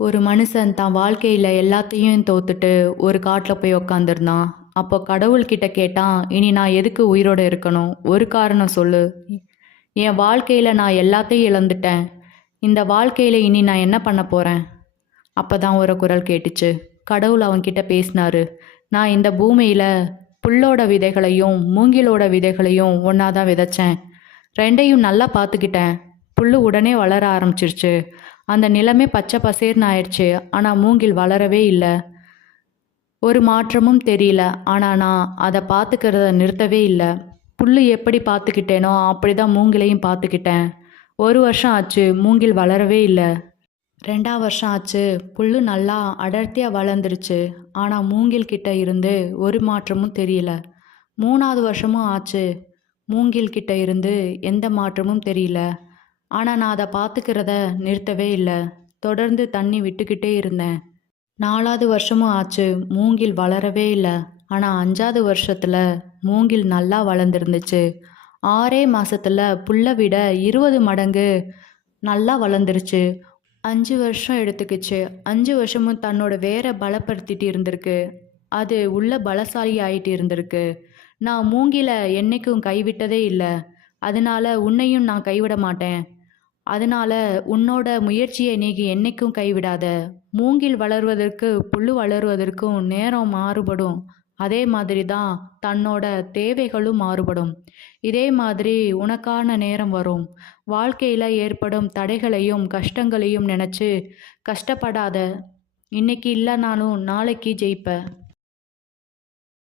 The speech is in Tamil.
ஒரு மனுஷன் தான் வாழ்க்கையில் எல்லாத்தையும் தோத்துட்டு ஒரு காட்டில் போய் உக்காந்துருந்தான் அப்போ கடவுள்கிட்ட கேட்டான் இனி நான் எதுக்கு உயிரோட இருக்கணும்? ஒரு காரணம் சொல்லு. என் வாழ்க்கையில் நான் எல்லாத்தையும் இழந்துட்டேன். இந்த வாழ்க்கையில் இனி நான் என்ன பண்ண போகிறேன் அப்போ தான் ஒரு குரல் கேட்டுச்சு. கடவுள் அவன்கிட்ட பேசினாரு. நான் இந்த பூமியில் புல்லோட விதைகளையும் மூங்கிலோட விதைகளையும் ஒன்றா தான் விதைச்சேன். ரெண்டையும் நல்லா பார்த்துக்கிட்டேன். புல் உடனே வளர ஆரம்பிச்சிருச்சு. அந்த நிலமே பச்சை பசேர்னு ஆயிடுச்சு. ஆனால் மூங்கில் வளரவே இல்லை. ஒரு மாற்றமும் தெரியல. ஆனால் நான் அதை பார்த்துக்கிறத நிறுத்தவே இல்லை. புல் எப்படி பார்த்துக்கிட்டேனோ அப்படி தான் மூங்கிலையும் பார்த்துக்கிட்டேன். ஒரு வருஷம் ஆச்சு மூங்கில் வளரவே இல்லை. ரெண்டாவது வருஷம் ஆச்சு புல் நல்லா அடர்த்தியாக வளர்ந்துருச்சு. ஆனால் மூங்கில் கிட்ட இருந்து ஒரு மாற்றமும் தெரியல. மூணாவது வருஷமும் ஆச்சு. மூங்கில் கிட்ட இருந்து எந்த மாற்றமும் தெரியல. ஆனால் நான் அதை பார்த்துக்கிறத நிறுத்தவே இல்லை. தொடர்ந்து தண்ணி விட்டுக்கிட்டே இருந்தேன். நாலாவது வருஷமும் ஆச்சு மூங்கில் வளரவே இல்லை. ஆனால் அஞ்சாவது வருஷத்தில் மூங்கில் நல்லா வளர்ந்துருந்துச்சு. ஆறே மாதத்தில் புல்லை விட இருபது மடங்கு நல்லா வளர்ந்துருச்சு. அஞ்சு வருஷம் எடுத்துக்கிச்சு. அஞ்சு வருஷமும் தன்னோட வேற பலப்படுத்திட்டு இருந்திருக்கு. அது உள்ள பலசாலி ஆயிட்டு இருந்திருக்கு. நான் மூங்கில என்னைக்கும் கைவிட்டதே இல்லை. அதனால உன்னையும் நான் கைவிட மாட்டேன். அதனால உன்னோட முயற்சியை நீங்க என்னைக்கும் கைவிடாத. மூங்கில் வளர்வதற்கு புல்லு வளருவதற்கும் நேரம் மாறுபடும். அதே மாதிரி தான் தன்னோட தேவைகளும் மாறுபடும். இதே மாதிரி உனக்கான நேரம் வரும். வாழ்க்கையில் ஏற்படும் தடைகளையும் கஷ்டங்களையும் நினச்சி கஷ்டப்படாத. இன்னைக்கு இல்லைனாலும் நாளைக்கு ஜெயிப்ப.